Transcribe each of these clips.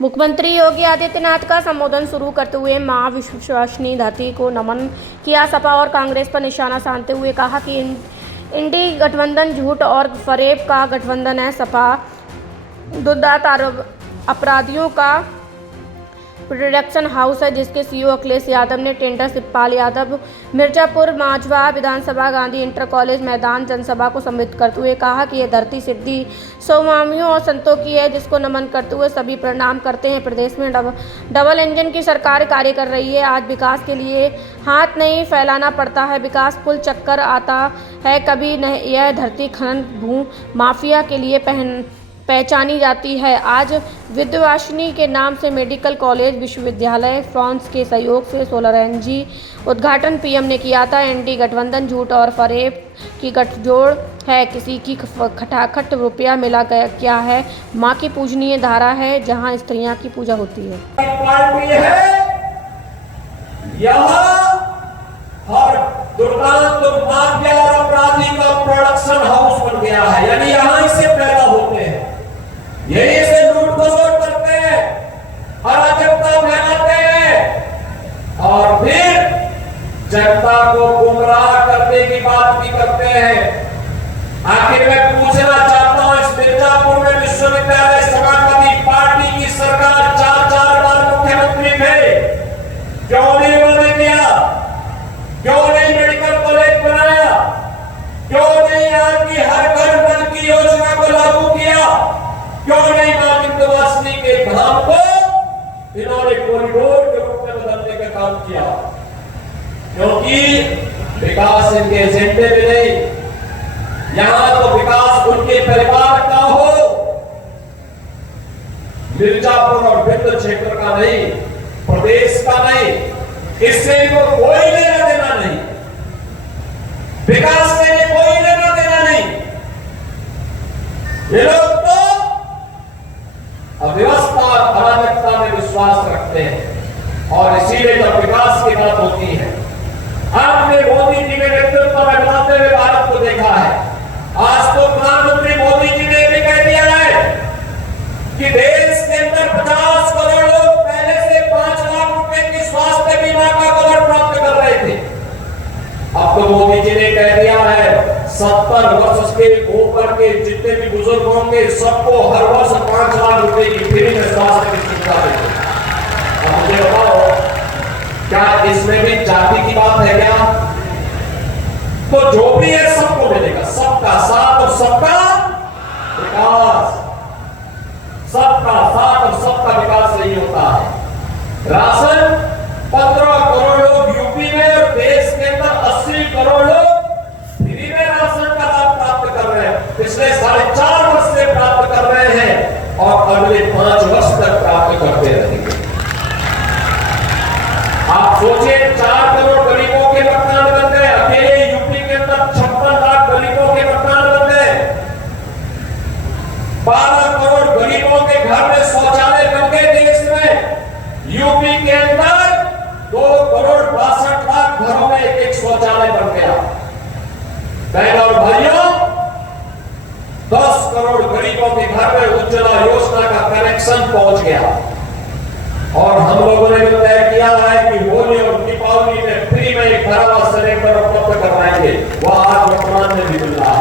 मुख्यमंत्री योगी आदित्यनाथ का संबोधन शुरू करते हुए मां विश्ववासिनी धरती को नमन किया। सपा और कांग्रेस पर निशाना साधते हुए कहा कि इंडी गठबंधन झूठ और फरेब का गठबंधन है। सपा दुर्दांत अपराधियों का प्रोडक्शन हाउस है, जिसके सीईओ अखिलेश यादव ने टेंडर शिवपाल यादव मिर्जापुर मांझवा विधानसभा गांधी इंटर कॉलेज मैदान जनसभा को संबोधित करते हुए कहा कि यह धरती सिद्धि स्वामियों और संतों की है, जिसको नमन करते हुए सभी प्रणाम करते हैं। प्रदेश में डबल इंजन की सरकार कार्य कर रही है। आज विकास के लिए हाथ नहीं फैलाना पड़ता है, विकास पुल चक्कर आता है कभी नहीं। यह धरती खनन भू माफिया के लिए पहचानी जाती है। आज विश्ववासिनी के नाम से मेडिकल कॉलेज विश्वविद्यालय फ्रांस के सहयोग से सोलर एनर्जी उद्घाटन पीएम ने किया था। एनडी गठबंधन झूठ और फरेब की गठजोड़ है। किसी की खटाखट रुपया मिला गया क्या है। माँ की पूजनीय धारा है, जहाँ स्त्रियाँ की पूजा होती है। दुर्भाग्य और अपराधी का प्रोडक्शन हाउस बन गया है, यानी यहाँ इससे पैदा होते हैं, यही से लूट खसोट करते हैं, अराजकता फैलाते हैं और फिर जनता को गुमराह करने की बात भी करते हैं। आखिर मैं पूछना चाहता हूं, इस मिर्जापुर में विश्वविद्यालय समाजवादी पार्टी की सरकार 4 बार मुख्यमंत्री थे, क्यों नहीं उन्होंने किया? क्यों नहीं मेडिकल कॉलेज बनाया? क्यों नहीं यहाँ की हर घर नल की योजना को लागू किया? क्यों नहीं मां विंध्यवासिनी के धाम को इन्होंने कॉरिडोर के रूप में बदलने का काम किया? क्योंकि विकास इनके एजेंडे में नहीं। यहाँ तो विकास उनके परिवार का हो, मिर्जापुर और विंध्य क्षेत्र का नहीं, प्रदेश का नहीं, इससे इनको कोई लेना देना नहीं, विकास से कोई लेना देना नहीं। ये लोग तो अव्यवस्था और अराजकता में विश्वास रखते हैं और इसीलिए जब विकास की बात होती है, आपने मोदी जी के नेतृत्व में बनाते हुए भारत को देखा है। आज तो प्रधानमंत्री मोदी जी ने भी कह दिया है कि देश के अंदर 50 करोड़ लोग पहले से 5 लाख रुपए की स्वास्थ्य बीमा का कवर प्राप्त कर रहे थे। अब तो मोदी जी ने कह दिया है 70 वर्ष के ऊपर के जितने भी बुजुर्ग होंगे सबको हर वर्ष 5 लाख रुपए की फ्री में स्वास्थ्य की सुविधा देंगे। अब मुझे बताओ, क्या इसमें भी जाति की बात है क्या? तो जो भी है सबको मिलेगा, सबका साथ और सबका विकास, सबका साथ और सबका विकास नहीं होता है। राशन 15 करोड़ लोग यूपी में और देश के अंदर 80 करोड़ लोग फ्री में राशन का लाभ प्राप्त कर रहे हैं। पिछले 4.5 वर्ष से प्राप्त कर रहे हैं और अगले 5 वर्ष तक प्राप्त करते रहेंगे। आप सोचिए, 4 करोड़ गरीबों के मकान बन गए, अकेले यूपी के अंदर 56 लाख गरीबों के मकान बन गए, 12 करोड़ गरीबों के घर में शौचालय बन गए। देश में यूपी के अंदर 2 करोड़ 62 लाख घरों में एक शौचालय बन गया। बहनों और भाइयों, 10 करोड़ गरीबों के घर में उज्ज्वला योजना का कनेक्शन पहुंच गया और हम लोगों ने तय किया है कि होली और दीपावली में फ्री में एक भरावा सिलेंडर उपलब्ध करवाएंगे। वह आज वर्तमान में भी मिल रहा है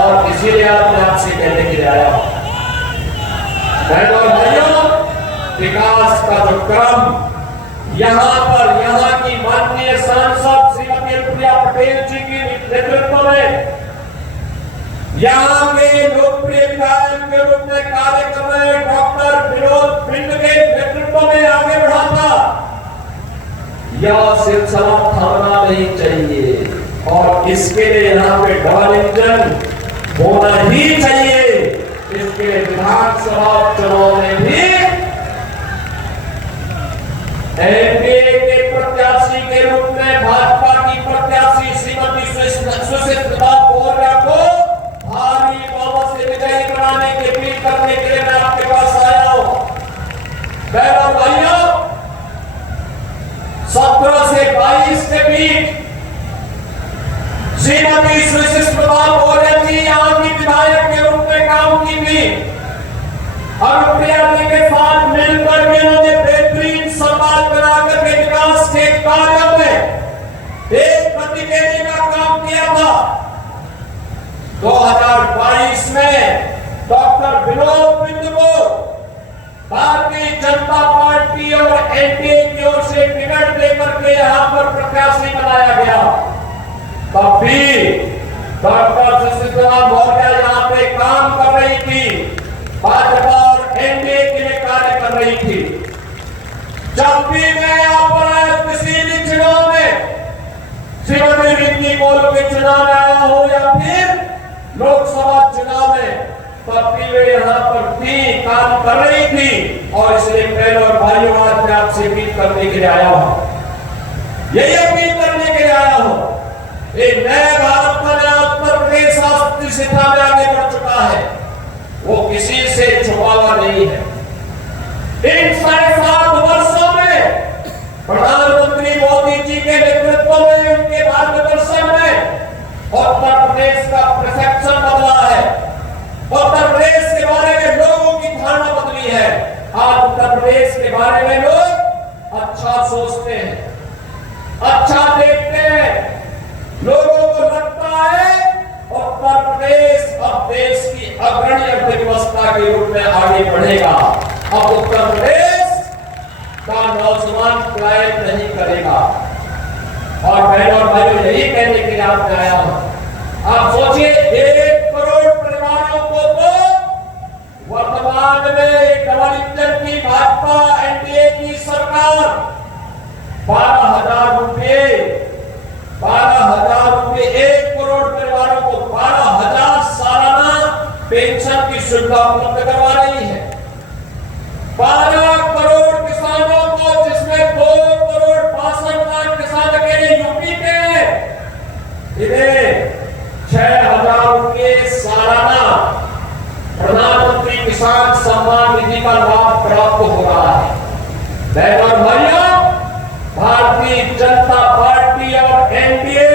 और इसीलिए आज मैं आपसे कहने के लिए आया हूं, बहनों और भाइयों, विकास का जो क्रम यहाँ की माननीय सांसद श्रीमती प्रिया पटेल जी की नेतृत्व में यहाँ के लोकप्रिय विधायक के रूप में कार्य कर रहे डॉक्टर विनोद बिंद के नेतृत्व में आगे बढ़ा था, यह सिलसिला थमना नहीं चाहिए और इसके लिए यहाँ पे डबल इंजन होना ही चाहिए। इसके लिए विधानसभा चुनाव में भी एनडीए के प्रत्याशी के रूप में भाजपा की प्रत्याशी श्रीमती सुशीला मौर्य को भारी बहुमत से विजयी बनाने की अपील करने के लिए मैं आपके पास आया हूं। बहनों भाइयों, 17 से 22 के बीच श्रीमती सुशीला मौर्य जी यहाँ की विधायक के रूप में काम की थी। प्रिया जी के साथ मिलकर के उन्होंने बेहतरीन समाज बनाकर के विकास के कार्यों में एक गति देने का काम किया था। 2022 में डॉक्टर विनोद बिंदु को भारतीय जनता पार्टी और एनडीए की ओर से टिकट देकर के यहां पर प्रत्याशी बनाया गया। तब भी डॉक्टर सुशीला मौर्य यहां पे काम कर रही थी, भाजपा और एनडीए के लिए कार्य कर रही थी। जब भी मैं यहां पर आया किसी भी चुनाव में, श्रीमती रिंकी कौल के चुनाव में आया हो या फिर लोकसभा चुनाव में, तब भी वे यहाँ पर थी, काम कर रही थी। और इसलिए बहनों और भाइयों, आज मैं आपसे अपील करने के लिए आया हूं, यही अपील करने के लिए आया हूं। एक नए भारत का नया उत्तर प्रदेश राष्ट्रीय शिक्षा में आगे बढ़ चुका है, वो किसी से छुपा हुआ नहीं है। इन 7.5 वर्षों में प्रधानमंत्री मोदी जी के नेतृत्व में, उनके मार्गदर्शन में उत्तर प्रदेश का परसेप्शन बदला है। उत्तर प्रदेश के बारे में लोगों की धारणा बदली है। आज उत्तर प्रदेश के बारे में लोग अच्छा सोचते हैं, अच्छा देखते हैं। लोगों को लगता है उत्तर प्रदेश अब देश की अग्रणी अर्थव्यवस्था के रूप में आगे बढ़ेगा। अब उत्तर प्रदेश का नौजवान पलायन नहीं करेगा। और बहनों और भाइयों, यही कहने के लिए आपने आया हूं। आप सोचिए, 1 करोड़ परिवारों को तो वर्तमान में डबल इंजन की भाजपा एनडीए की सरकार 12,000 रुपये 1 करोड़ परिवारों को 12,000 सालाना पेंशन की सुविधा उपलब्ध करवा रही है। 12 करोड़ किसानों को, जिसमें 2 करोड़ 62 लाख किसान अकेले यूपी के हैं, इन्हें 6,000 रुपये सालाना प्रधानमंत्री किसान सम्मान निधि का लाभ प्राप्त हो रहा है। बहनों और भाइयों, भारतीय जनता पार्टी और एनडीए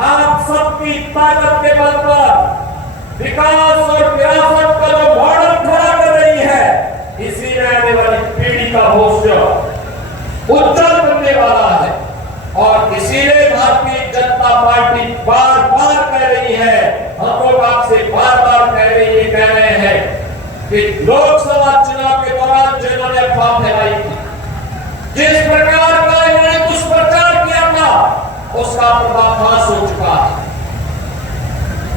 आप सबकी ताकत के बल पर विकास और विरासत का जो मॉडल खड़ा कर रही है, इसी में आने वाली पीढ़ी का भविष्य उज्जवल बनने वाला है। और इसीलिए भारतीय जनता पार्टी बार बार कह रही है, हम लोग आपसे बार बार कह रहे हैं कि लोकसभा चुनाव के दौरान जिन्होंने अफवाह फैलाई थी, जिस प्रकार का इन्होंने दुष्प्रचार किया था, उसका पर्दाफाश हो चुका है।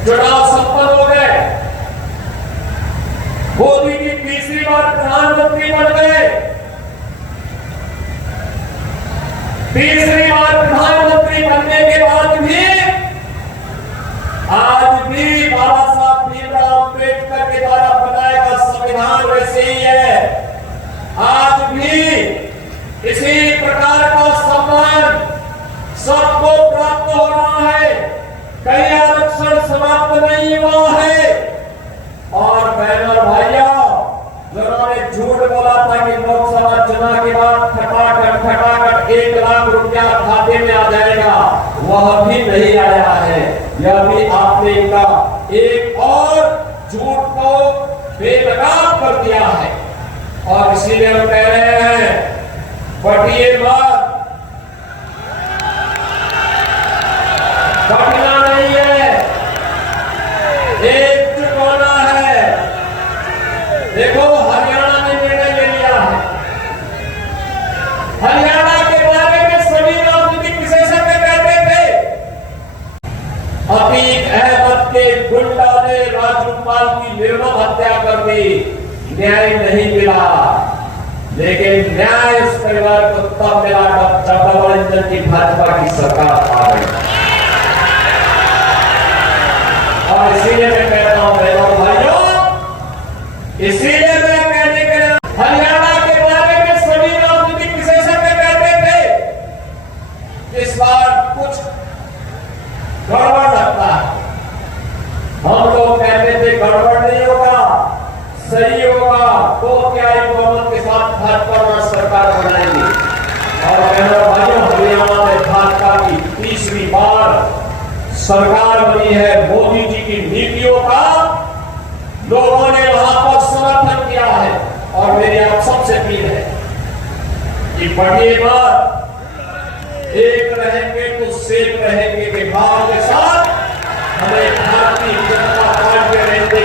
चुनाव संपन्न हो गए, मोदी जी तीसरी बार प्रधानमंत्री बन गए। तीसरी बार प्रधानमंत्री बनने के बाद भी आज भी बाबा साहब भीमराव अम्बेडकर के द्वारा बनाया गया संविधान वैसे ही है। आज भी इसी प्रकार का सम्मान सबको प्राप्त हो रहा है, कहीं आरक्षण समाप्त नहीं हुआ है। और बहनों और भाइयों, जिन्होंने झूठ बोला था कि लोकसभा चुनाव के बाद खटाखट 1 लाख रुपया खाते में आ जाएगा, वह भी नहीं आया है। यह भी आपने इनका एक और झूठ को बेनकाब कर दिया है। और इसीलिए हम कह रहे हैं, बटिए मत, बटना नहीं है, एकजुट होना है। देखो, हरियाणा ने निर्णय ले लिया है। हरियाणा के बारे में सभी राजनीतिक विशेषज्ञ कहते थे, अतीक अहमद के गुंडा ने राज्यपाल की निर्मम हत्या कर दी, न्याय नहीं मिला। लेकिन न्याय इस परिवार को तब मिला जब डबल इंजन की भाजपा की सरकार आ गई। और इसीलिए मैं कहता हूं बहनों भाइयों, इसीलिए मैं कहने के लिए हरियाणा के बारे में सभी राजनीतिक विशेषज्ञ कहते थे, इस बार कुछ गड़बड़ लगता है। हम लोग कहते थे गड़बड़ नहीं होगा, सही होगा, तो क्या बहुमत के साथ भाजपा सरकार बनाएगी। और बहनों भाइयों, हरियाणा में भाजपा की तीसरी बार सरकार बनी है। मोदी जी की नीतियों का लोगों ने वहां पर समर्थन किया है। और मेरी आप सबसे अपील है कि पढ़िए बात, एक रहेंगे तो सेफ रहेंगे के भाव के साथ हमें भारतीय जनता पार्टी के रहते